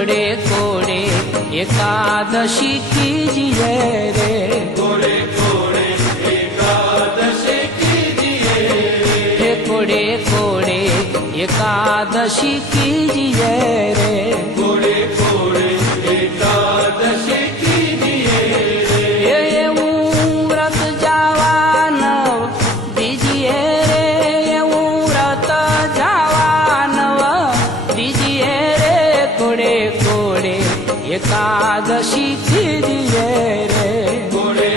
कोड़े कोड़े एकादशी कीजिए रे, कोड़े कोड़े एकादशी कीजिए, हे कोड़े कोड़े एकादशी कीजिए रे, कोड़े कोड़े एकादशी कीजिए, ये व्रत जावान दीजिए रे, ये व्रत जावान दीजिए रे, कोड़े कोड़े एकादशी कीजिए रे, कोड़े